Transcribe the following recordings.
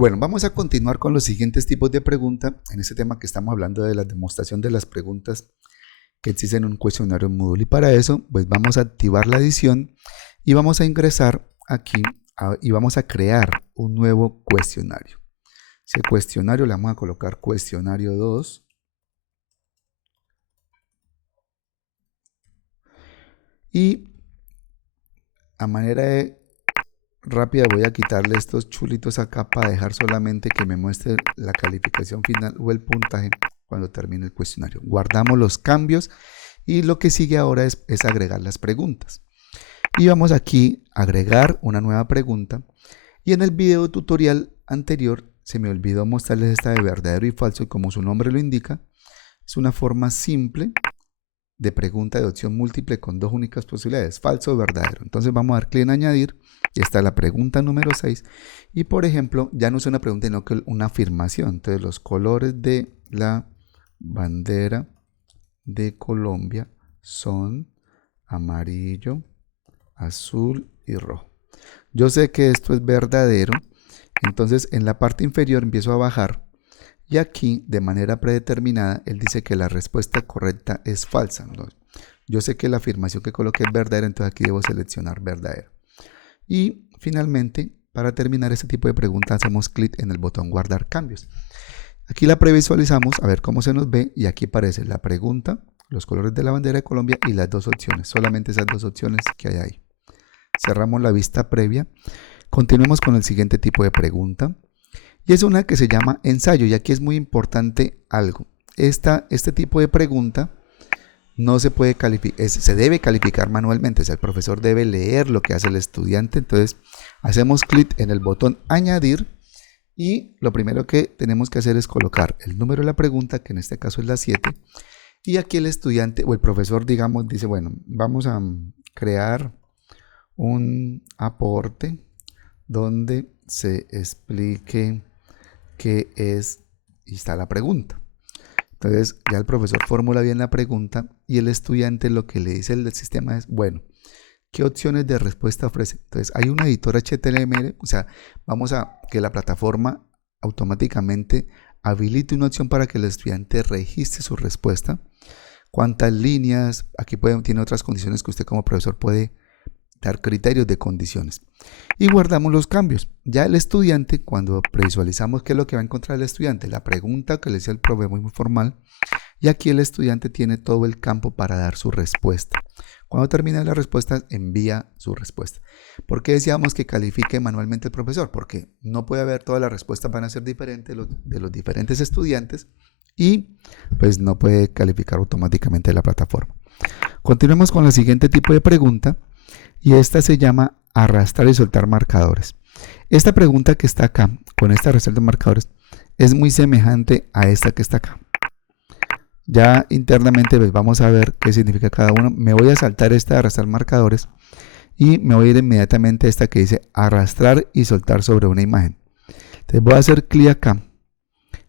Bueno, vamos a continuar con los siguientes tipos de preguntas en este tema que estamos hablando de la demostración de las preguntas que existen en un cuestionario Moodle. Y para eso, pues vamos a activar la edición y vamos a ingresar aquí y vamos a crear un nuevo cuestionario. Ese cuestionario le vamos a colocar cuestionario 2. Y a manera de rápida voy a quitarle estos chulitos acá para dejar solamente que me muestre la calificación final o el puntaje cuando termine el cuestionario. Guardamos los cambios y lo que sigue ahora es agregar las preguntas. Y vamos aquí a agregar una nueva pregunta. Y en el video tutorial anterior se me olvidó mostrarles esta de verdadero y falso, y como su nombre lo indica, es una forma simple de pregunta de opción múltiple con dos únicas posibilidades, falso o verdadero. Entonces vamos a dar clic en añadir y está la pregunta número 6 y por ejemplo ya no es una pregunta sino que una afirmación. Entonces los colores de la bandera de Colombia son amarillo, azul y rojo. Yo sé que esto es verdadero, entonces en la parte inferior empiezo a bajar y aquí de manera predeterminada él dice que la respuesta correcta es falsa. Yo sé que la afirmación que coloqué es verdadera, entonces aquí debo seleccionar verdadero. Y finalmente, para terminar este tipo de preguntas, hacemos clic en el botón guardar cambios. Aquí la previsualizamos a ver cómo se nos ve y aquí aparece la pregunta, los colores de la bandera de Colombia y las dos opciones, solamente esas dos opciones que hay ahí. Cerramos la vista previa, continuemos con el siguiente tipo de pregunta. Y es una que se llama ensayo, y aquí es muy importante algo. Este tipo de pregunta no se puede calificar, se debe calificar manualmente, o sea, el profesor debe leer lo que hace el estudiante. Entonces hacemos clic en el botón añadir y lo primero que tenemos que hacer es colocar el número de la pregunta, que en este caso es la 7, y aquí el estudiante o el profesor, digamos, dice, bueno, vamos a crear un aporte donde se explique qué es y está la pregunta. Entonces ya el profesor formula bien la pregunta y el estudiante lo que le dice el sistema es, bueno, ¿qué opciones de respuesta ofrece? Entonces hay un editor HTML, o sea, vamos a que la plataforma automáticamente habilite una opción para que el estudiante registre su respuesta. ¿Cuántas líneas? Aquí tiene otras condiciones que usted como profesor puede dar criterios de condiciones y guardamos los cambios. Ya el estudiante, cuando previsualizamos qué es lo que va a encontrar el estudiante, la pregunta que le decía el profe muy formal, y aquí el estudiante tiene todo el campo para dar su respuesta. Cuando termina la respuesta, envía su respuesta. ¿Por qué decíamos que califique manualmente el profesor? Porque no puede haber, todas las respuestas van a ser diferentes de los diferentes estudiantes y pues no puede calificar automáticamente la plataforma. Continuemos con el siguiente tipo de pregunta. Y esta se llama arrastrar y soltar marcadores. Esta pregunta que está acá, con esta arrastrar de marcadores, es muy semejante a esta que está acá. Ya internamente pues vamos a ver qué significa cada uno. Me voy a saltar esta de arrastrar marcadores y me voy a ir inmediatamente a esta que dice arrastrar y soltar sobre una imagen. Entonces voy a hacer clic acá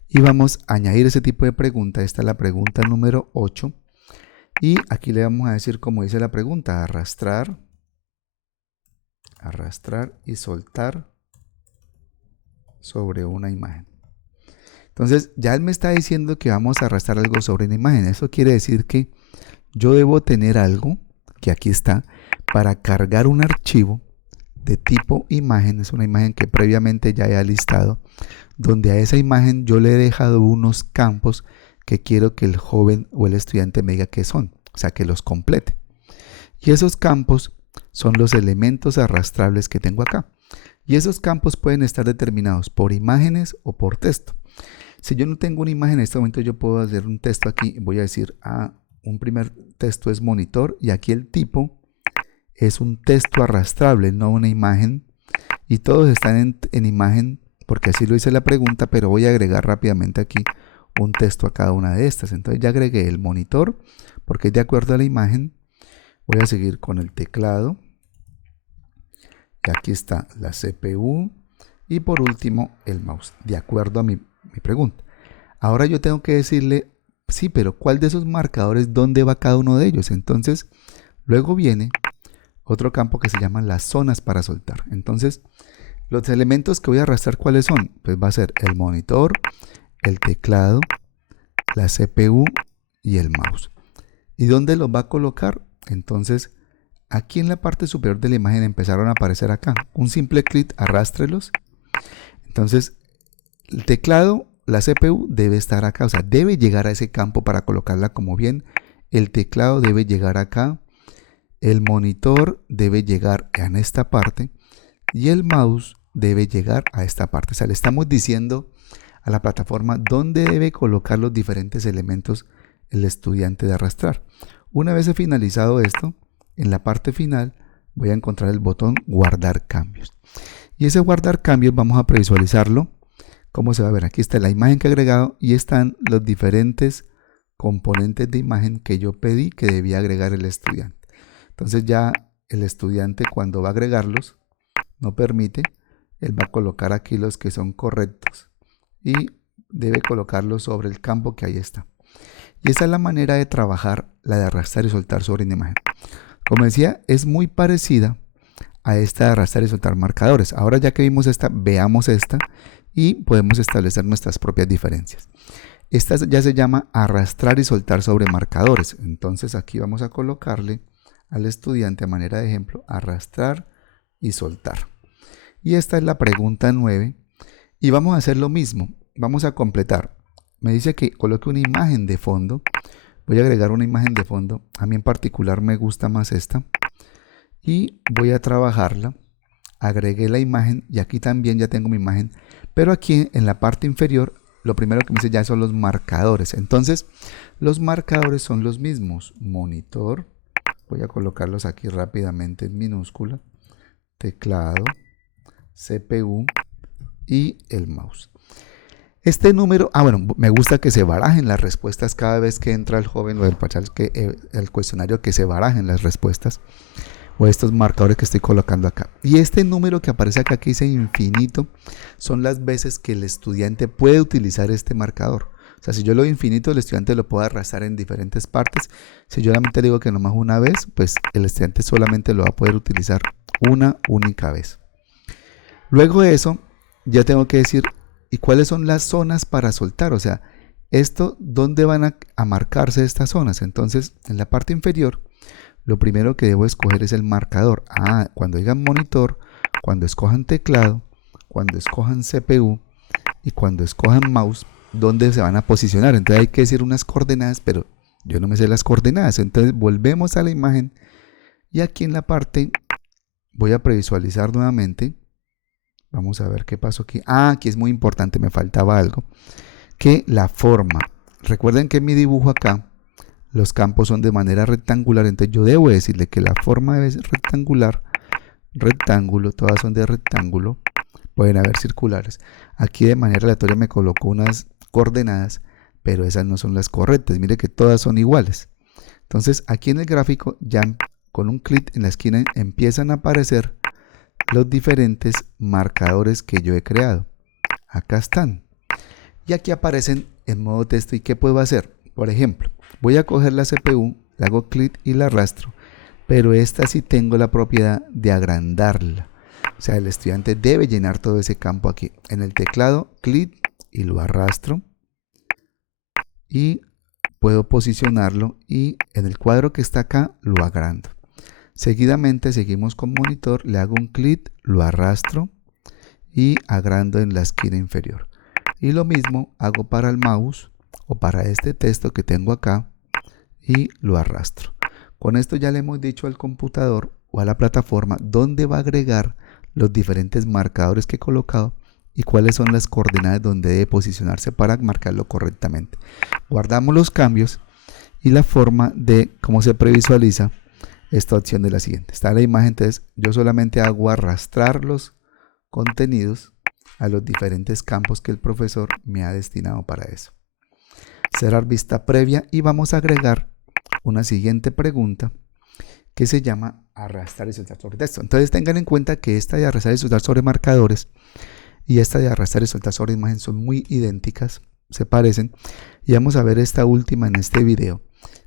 y vamos a añadir ese tipo de pregunta. Esta es la pregunta número 8 y aquí le vamos a decir como dice la pregunta, arrastrar y soltar sobre una imagen. Entonces ya él me está diciendo que vamos a arrastrar algo sobre una imagen. Eso quiere decir que yo debo tener algo, que aquí está, para cargar un archivo de tipo imagen. Es una imagen que previamente ya he listado, donde a esa imagen yo le he dejado unos campos que quiero que el joven o el estudiante me diga qué son, o sea, que los complete. Y esos campos son los elementos arrastrables que tengo acá. Y esos campos pueden estar determinados por imágenes o por texto. Si yo no tengo una imagen en este momento, yo puedo hacer un texto aquí. Voy a decir, un primer texto es monitor y aquí el tipo es un texto arrastrable, no una imagen. Y todos están en imagen porque así lo hice la pregunta, pero voy a agregar rápidamente aquí un texto a cada una de estas. Entonces ya agregué el monitor porque es de acuerdo a la imagen. Voy a seguir con el teclado. Y aquí está la CPU. Y por último, el mouse, de acuerdo a mi pregunta. Ahora yo tengo que decirle, sí, pero ¿cuál de esos marcadores, dónde va cada uno de ellos? Entonces, luego viene otro campo que se llama las zonas para soltar. Entonces, Los elementos que voy a arrastrar, ¿cuáles son? Pues va a ser el monitor, el teclado, la CPU y el mouse. ¿Y dónde los va a colocar? Entonces, aquí en la parte superior de la imagen empezaron a aparecer acá. Un simple clic, arrástrelos. Entonces, el teclado, la CPU debe estar acá, o sea, debe llegar a ese campo para colocarla como bien. El teclado debe llegar acá. El monitor debe llegar en esta parte. Y el mouse debe llegar a esta parte. O sea, le estamos diciendo a la plataforma dónde debe colocar los diferentes elementos el estudiante de arrastrar. Una vez he finalizado esto, en la parte final voy a encontrar el botón guardar cambios. Y ese guardar cambios vamos a previsualizarlo. ¿Cómo se va a ver? Aquí está la imagen que he agregado y están los diferentes componentes de imagen que yo pedí que debía agregar el estudiante. Entonces ya el estudiante, cuando va a agregarlos, no permite, él va a colocar aquí los que son correctos y debe colocarlos sobre el campo que ahí está. Y esa es la manera de trabajar, la de arrastrar y soltar sobre una imagen. Como decía, es muy parecida a esta de arrastrar y soltar marcadores. Ahora ya que vimos esta, veamos esta y podemos establecer nuestras propias diferencias. Esta ya se llama arrastrar y soltar sobre marcadores. Entonces aquí vamos a colocarle al estudiante a manera de ejemplo, arrastrar y soltar. Y esta es la pregunta 9. Y vamos a hacer lo mismo. Vamos a completar. Me dice que coloque una imagen de fondo. Voy a agregar una imagen de fondo. A mí en particular me gusta más esta. Y voy a trabajarla. Agregué la imagen y aquí también ya tengo mi imagen. Pero aquí en la parte inferior, lo primero que me dice ya son los marcadores. Entonces, los marcadores son los mismos. Monitor. Voy a colocarlos aquí rápidamente en minúscula. Teclado, CPU y el mouse. Este número, bueno, me gusta que se barajen las respuestas cada vez que entra el joven o el cuestionario, que se barajen las respuestas o estos marcadores que estoy colocando acá. Y este número que aparece acá que dice infinito son las veces que el estudiante puede utilizar este marcador. O sea, si yo lo doy infinito, el estudiante lo puede arrastrar en diferentes partes. Si yo solamente digo que nomás una vez, pues el estudiante solamente lo va a poder utilizar una única vez. Luego de eso, ya tengo que decir, ¿y cuáles son las zonas para soltar? O sea, ¿dónde van a marcarse estas zonas? Entonces, en la parte inferior, lo primero que debo escoger es el marcador. Cuando digan monitor, cuando escojan teclado, cuando escojan CPU y cuando escojan mouse, ¿dónde se van a posicionar? Entonces hay que decir unas coordenadas, pero yo no me sé las coordenadas. Entonces volvemos a la imagen y aquí en la parte voy a previsualizar nuevamente. Vamos a ver qué pasó aquí. Aquí es muy importante, me faltaba algo. Que la forma. Recuerden que en mi dibujo acá los campos son de manera rectangular, entonces yo debo decirle que la forma debe ser rectangular, rectángulo, todas son de rectángulo, pueden haber circulares. Aquí de manera aleatoria me colocó unas coordenadas, pero esas no son las correctas, mire que todas son iguales. Entonces aquí en el gráfico ya con un clic en la esquina empiezan a aparecer los diferentes marcadores que yo he creado. Acá están. Y aquí aparecen en modo texto. ¿Y qué puedo hacer? Por ejemplo, voy a coger la CPU, le hago clic y la arrastro, pero esta sí tengo la propiedad de agrandarla. O sea, el estudiante debe llenar todo ese campo aquí. En el teclado, clic y lo arrastro. Y puedo posicionarlo y en el cuadro que está acá lo agrando. Seguidamente seguimos con monitor, le hago un clic, lo arrastro y agrando en la esquina inferior. Y lo mismo hago para el mouse o para este texto que tengo acá y lo arrastro. Con esto ya le hemos dicho al computador o a la plataforma dónde va a agregar los diferentes marcadores que he colocado y cuáles son las coordenadas donde debe posicionarse para marcarlo correctamente. Guardamos los cambios y la forma de cómo se previsualiza esta opción de la siguiente. Está la imagen, entonces yo solamente hago arrastrar los contenidos a los diferentes campos que el profesor me ha destinado para eso. Cerrar vista previa y vamos a agregar una siguiente pregunta que se llama arrastrar y soltar sobre texto. Entonces tengan en cuenta que esta de arrastrar y soltar sobre marcadores y esta de arrastrar y soltar sobre imagen son muy idénticas, se parecen, y vamos a ver esta última en este video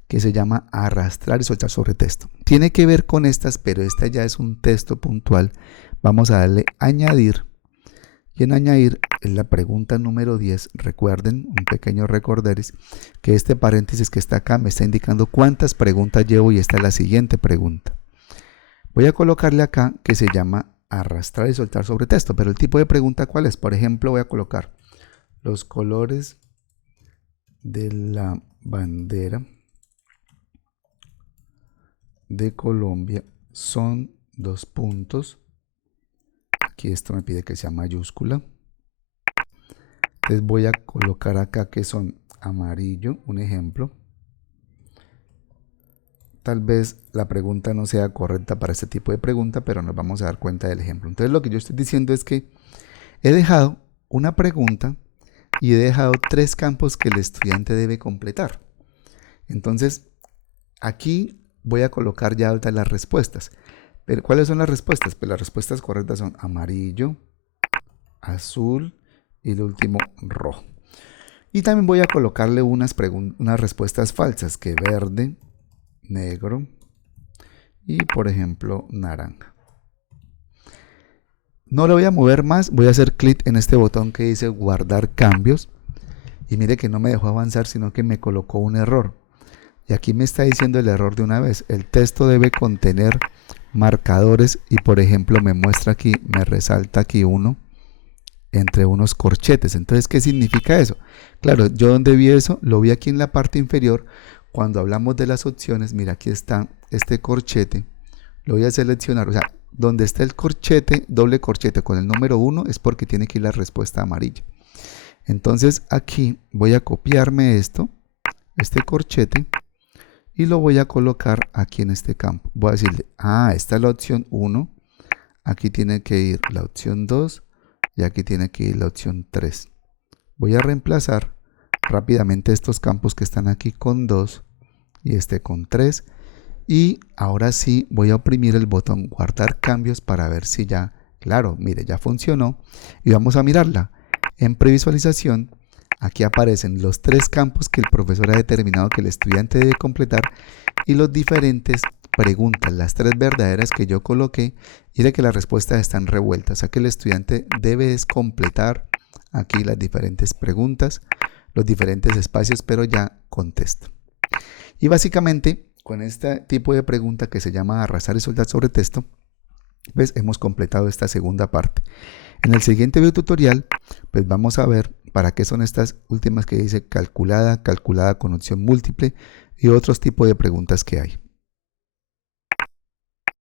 que se llama arrastrar y soltar sobre texto. Tiene que ver con estas, pero esta ya es un texto puntual. Vamos a darle añadir Y en añadir, en la pregunta número 10, recuerden, un pequeño recorderis, que este paréntesis que está acá me está indicando cuántas preguntas llevo y esta es la siguiente pregunta. Voy a colocarle acá que se llama arrastrar y soltar sobre texto, pero el tipo de pregunta ¿cuál es? Por ejemplo, voy a colocar los colores de la bandera de Colombia son dos puntos. Aquí esto me pide que sea mayúscula. Entonces voy a colocar acá que son amarillo, un ejemplo. Tal vez la pregunta no sea correcta para este tipo de pregunta, pero nos vamos a dar cuenta del ejemplo. Entonces lo que yo estoy diciendo es que he dejado una pregunta y he dejado 3 campos que el estudiante debe completar. Entonces aquí voy a colocar ya altas las respuestas. Pero ¿cuáles son las respuestas? Pues las respuestas correctas son amarillo, azul y el último rojo. Y también voy a colocarle unas respuestas falsas, que verde, negro y por ejemplo naranja. No lo voy a mover más, voy a hacer clic en este botón que dice guardar cambios y mire que no me dejó avanzar, sino que me colocó un error. Y aquí me está diciendo el error de una vez. El texto debe contener marcadores y por ejemplo me muestra aquí, me resalta aquí uno entre unos corchetes. Entonces, ¿qué significa eso? Claro, yo donde vi eso, lo vi aquí en la parte inferior. Cuando hablamos de las opciones, mira, aquí está este corchete. Lo voy a seleccionar, o sea, donde está el corchete, doble corchete con el número 1 es porque tiene que ir la respuesta amarilla. Entonces aquí voy a copiarme esto, este corchete, y lo voy a colocar aquí en este campo. Voy a decirle, esta es la opción 1, aquí tiene que ir la opción 2 y aquí tiene que ir la opción 3. Voy a reemplazar rápidamente estos campos que están aquí con 2 y este con 3. Y ahora sí voy a oprimir el botón guardar cambios para ver si ya, claro, mire, ya funcionó. Y vamos a mirarla. En previsualización, aquí aparecen los 3 campos que el profesor ha determinado que el estudiante debe completar y los diferentes preguntas, las 3 verdaderas que yo coloqué. Mire que las respuestas están revueltas, o sea que el estudiante debe completar aquí las diferentes preguntas, los diferentes espacios, pero ya contesta. Y básicamente, con este tipo de pregunta que se llama arrasar y soltar sobre texto, pues hemos completado esta segunda parte. En el siguiente video tutorial, pues vamos a ver para qué son estas últimas que dice calculada, calculada con opción múltiple y otros tipos de preguntas que hay.